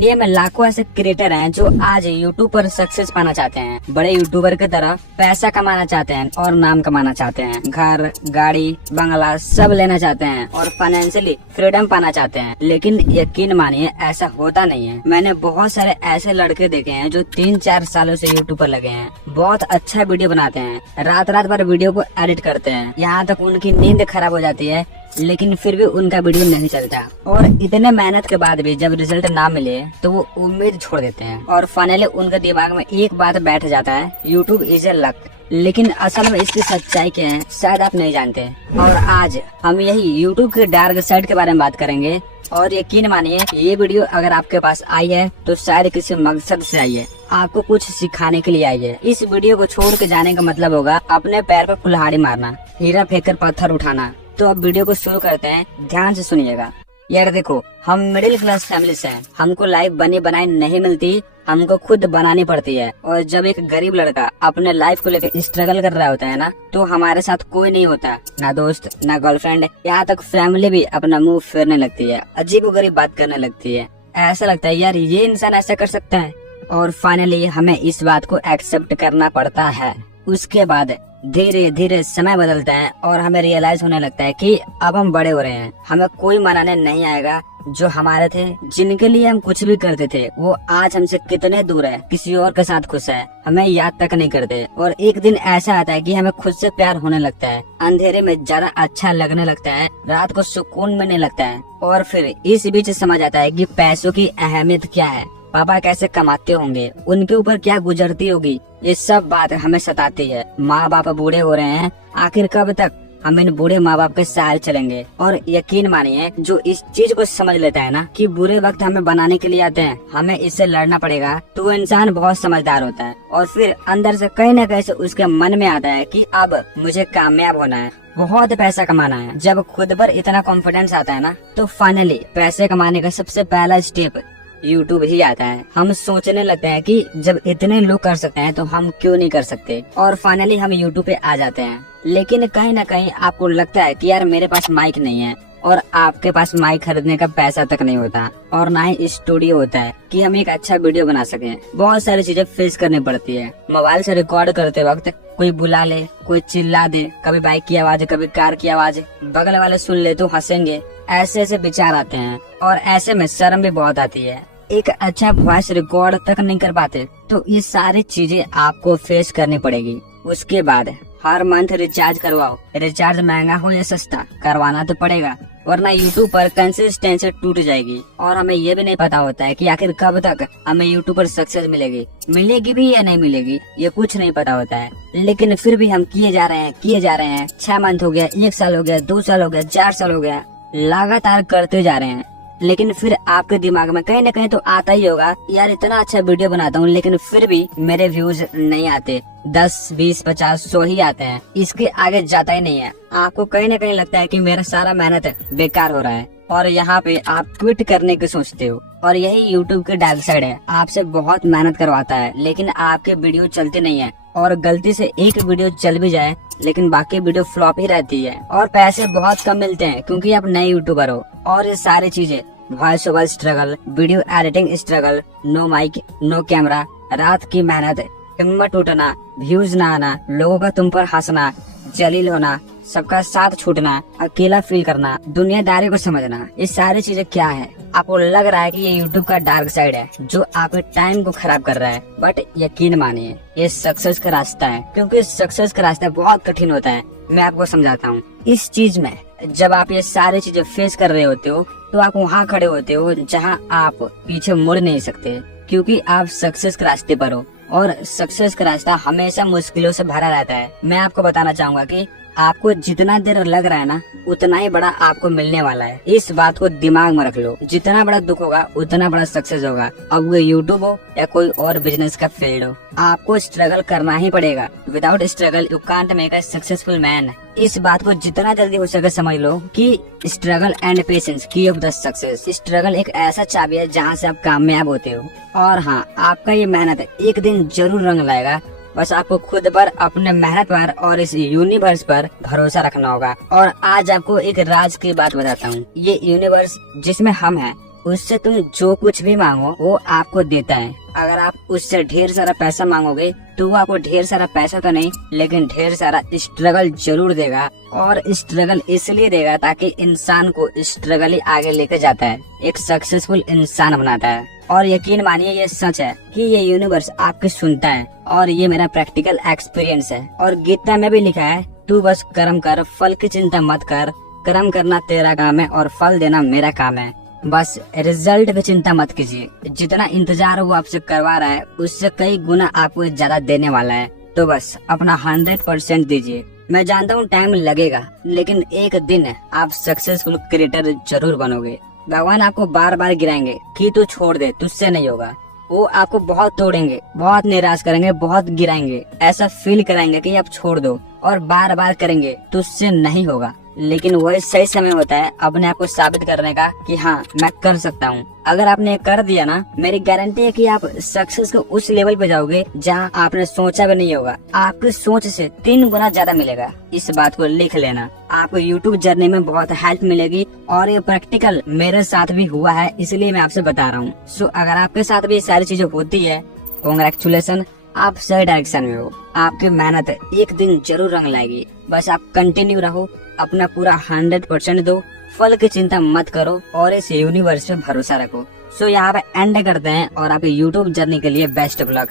India में लाखों ऐसे क्रिएटर हैं जो आज यूट्यूब पर सक्सेस पाना चाहते हैं, बड़े यूट्यूबर की तरह पैसा कमाना चाहते हैं और नाम कमाना चाहते हैं, घर गाड़ी बंगला सब लेना चाहते हैं और फाइनेंशियली फ्रीडम पाना चाहते हैं। लेकिन यकीन मानिए ऐसा होता नहीं है। मैंने बहुत सारे ऐसे लड़के देखे हैं जो 3-4 सालों से यूट्यूब पर लगे हैं, बहुत अच्छा वीडियो बनाते हैं, रात रात भर वीडियो को एडिट करते हैं, यहाँ तक उनकी नींद खराब हो जाती है, लेकिन फिर भी उनका वीडियो नहीं चलता। और इतने मेहनत के बाद भी जब रिजल्ट ना मिले तो वो उम्मीद छोड़ देते हैं और फाइनली उनके दिमाग में एक बात बैठ जाता है, यूट्यूब इज ए लक। लेकिन असल में इसकी सच्चाई क्या है शायद आप नहीं जानते। और आज हम यही यूट्यूब के डार्क साइड के बारे में बात करेंगे। और यकीन मानिए ये वीडियो अगर आपके पास आई है तो शायद किसी मकसद से आई है, आपको कुछ सिखाने के लिए आई है। इस वीडियो को छोड़ के जाने का मतलब होगा अपने पैर पर कुल्हाड़ी मारना, हीरा फेंक कर पत्थर उठाना। तो अब वीडियो को शुरू करते हैं, ध्यान से सुनिएगा। यार देखो, हम मिडिल क्लास फैमिली से हैं, हमको लाइफ बनी बनाई नहीं मिलती, हमको खुद बनानी पड़ती है। और जब एक गरीब लड़का अपने लाइफ को लेकर स्ट्रगल कर रहा होता है ना, तो हमारे साथ कोई नहीं होता, ना दोस्त ना गर्लफ्रेंड, यहाँ तक फैमिली भी अपना मुंह फेरने लगती है, अजीब गरीब बात करने लगती है। ऐसा लगता है यार ये इंसान ऐसा कर सकता है। और फाइनली हमें इस बात को एक्सेप्ट करना पड़ता है। उसके बाद धीरे धीरे समय बदलता है और हमें रियलाइज होने लगता है कि अब हम बड़े हो रहे हैं, हमें कोई मनाने नहीं आएगा। जो हमारे थे, जिनके लिए हम कुछ भी करते थे, वो आज हमसे कितने दूर है, किसी और के साथ खुश है, हमें याद तक नहीं करते। और एक दिन ऐसा आता है कि हमें खुद से प्यार होने लगता है, अंधेरे में ज्यादा अच्छा लगने लगता है, रात को सुकून मिलने लगता है। और फिर इस बीच समझ आता है कि पैसों की अहमियत क्या है, पापा कैसे कमाते होंगे, उनके ऊपर क्या गुजरती होगी, ये सब बात हमें सताती है। माँ बाप बूढ़े हो रहे हैं, आखिर कब तक हम इन बूढ़े माँ बाप के सहारे चलेंगे। और यकीन मानिए जो इस चीज को समझ लेता है ना कि बुरे वक्त हमें बनाने के लिए आते हैं, हमें इससे लड़ना पड़ेगा, तो वो इंसान बहुत समझदार होता है। और फिर अंदर से कहीं न कहीं से उसके मन में आता है कि अब मुझे कामयाब होना है, बहुत पैसा कमाना है। जब खुद पर इतना कॉन्फिडेंस आता है ना, तो फाइनली पैसे कमाने का सबसे पहला स्टेप यूट्यूब ही आता है। हम सोचने लगते हैं कि जब इतने लोग कर सकते हैं तो हम क्यों नहीं कर सकते। और फाइनली हम यूट्यूब पे आ जाते हैं। लेकिन कहीं ना कहीं आपको लगता है कि यार मेरे पास माइक नहीं है, और आपके पास माइक खरीदने का पैसा तक नहीं होता, और ना ही स्टूडियो होता है कि हम एक अच्छा वीडियो बना सकें। बहुत सारी चीजें फेस करनी पड़ती है। मोबाइल से रिकॉर्ड करते वक्त कोई बुला ले, कोई चिल्ला दे, कभी बाइक की आवाज, कभी कार की आवाज, बगल वाले सुन ले तो हंसेंगे, ऐसे ऐसे विचार आते हैं। और ऐसे में शर्म भी बहुत आती है, एक अच्छा वॉइस रिकॉर्ड तक नहीं कर पाते। तो ये सारी चीजें आपको फेस करनी पड़ेगी। उसके बाद हर मंथ रिचार्ज करवाओ, रिचार्ज महंगा हो या सस्ता, करवाना तो पड़ेगा, वरना यूट्यूब पर कंसिस्टेंसी टूट जाएगी। और हमें ये भी नहीं पता होता है कि आखिर कब तक हमें यूट्यूब पर सक्सेस मिलेगी भी या नहीं मिलेगी, ये कुछ नहीं पता होता है। लेकिन फिर भी हम किए जा रहे हैं। 6 मंथ हो गया, 1 साल हो गया, 2 साल हो गया, 4 साल हो गया, लगातार करते जा रहे हैं। लेकिन फिर आपके दिमाग में कहीं न कहीं तो आता ही होगा, यार इतना अच्छा वीडियो बनाता हूँ लेकिन फिर भी मेरे व्यूज नहीं आते, 10, 20, 50, 100 ही आते हैं, इसके आगे जाता ही नहीं है। आपको कहीं न कहीं लगता है कि मेरा सारा मेहनत बेकार हो रहा है, और यहाँ पे आप क्विट करने की सोचते हो। और यही यूट्यूब के डार्क साइड है, आपसे बहुत मेहनत करवाता है लेकिन आपके वीडियो चलते नहीं है। और गलती से एक वीडियो चल भी जाए लेकिन बाकी वीडियो फ्लॉप ही रहती है, और पैसे बहुत कम मिलते हैं क्योंकि आप नए यूट्यूबर हो। और ये सारी चीजें, voice over struggle, video editing struggle, no mic no camera, रात की मेहनत, हिम्मत टूटना, व्यूज ना आना, लोगों का तुम पर हंसना, जलील होना, सबका साथ छूटना, अकेला फील करना, दुनियादारी को समझना, ये सारी चीजें क्या है? आपको लग रहा है कि ये यूट्यूब का डार्क साइड है जो आपके टाइम को खराब कर रहा है, बट यकीन मानिए ये सक्सेस का रास्ता है, क्योंकि सक्सेस का रास्ता बहुत कठिन होता है। मैं आपको समझाता हूँ। इस चीज में जब आप ये सारी चीजें फेस कर रहे होते हो तो आप वहाँ खड़े होते हो जहाँ आप पीछे मुड़ नहीं सकते, क्योंकि आप सक्सेस के रास्ते पर हो। और सक्सेस का रास्ता हमेशा मुश्किलों से भरा रहता है। मैं आपको बताना चाहूंगा कि आपको जितना देर लग रहा है ना, उतना ही बड़ा आपको मिलने वाला है। इस बात को दिमाग में रख लो। जितना बड़ा दुख होगा उतना बड़ा सक्सेस होगा। अब वो यूट्यूब हो या कोई और बिजनेस का फील्ड हो, आपको स्ट्रगल करना ही पड़ेगा। Without struggle you can't make a successful man. इस बात को जितना जल्दी हो सके समझ लो कि स्ट्रगल एंड पेशेंस की ऑफ द सक्सेस। स्ट्रगल एक ऐसा चाबी है जहाँ से आप कामयाब होते हो। और हाँ, आपका ये मेहनत एक दिन जरूर रंग लाएगा। बस आपको खुद पर, अपने मेहनत पर और इस यूनिवर्स पर भरोसा रखना होगा। और आज आपको एक राज की बात बताता हूँ। ये यूनिवर्स जिसमें हम हैं, उससे तुम जो कुछ भी मांगो वो आपको देता है। अगर आप उससे ढेर सारा पैसा मांगोगे तो वो आपको ढेर सारा पैसा तो नहीं लेकिन ढेर सारा स्ट्रगल जरूर देगा। और स्ट्रगल इसलिए देगा ताकि इंसान को स्ट्रगल ही आगे लेकर जाता है, एक सक्सेसफुल इंसान बनाता है। और यकीन मानिए ये सच है कि ये यूनिवर्स आपकी सुनता है और ये मेरा प्रैक्टिकल एक्सपीरियंस है। और गीता में भी लिखा है, तू बस कर्म कर, फल की चिंता मत कर, कर्म करना तेरा काम है और फल देना मेरा काम है। बस रिजल्ट की चिंता मत कीजिए, जितना इंतजार वो आपसे करवा रहा है उससे कई गुना आपको ज्यादा देने वाला है। तो बस अपना 100% दीजिए। मैं जानता हूँ टाइम लगेगा लेकिन एक दिन आप सक्सेसफुल क्रिएटर जरूर बनोगे। भगवान आपको बार बार गिराएंगे कि तू छोड़ दे, तुझसे नहीं होगा। वो आपको बहुत तोड़ेंगे, बहुत निराश करेंगे, बहुत गिराएंगे, ऐसा फील कराएंगे कि आप छोड़ दो, और बार बार करेंगे तुझसे नहीं होगा। लेकिन वही सही समय होता है अपने आप को साबित करने का कि हाँ मैं कर सकता हूँ। अगर आपने कर दिया ना, मेरी गारंटी है कि आप सक्सेस को उस लेवल पे जाओगे जहाँ आपने सोचा भी नहीं होगा। आपकी सोच से 3 गुना ज्यादा मिलेगा। इस बात को लिख लेना। आपको यूट्यूब जर्नी में बहुत हेल्प मिलेगी और ये प्रैक्टिकल मेरे साथ भी हुआ है, इसलिए मैं आपसे बता रहा हूँ। सो अगर आपके साथ भी सारी चीजें होती है, कांग्रेचुलेशन, आप सही डायरेक्शन में हो। आपकी मेहनत एक दिन जरूर रंग लाएगी। बस आप कंटिन्यू रहो, अपना पूरा 100% दो, फल की चिंता मत करो और इस यूनिवर्स पे भरोसा रखो। सो यहाँ पे एंड करते हैं और आपकी यूट्यूब जर्नी के लिए बेस्ट ऑफ लक।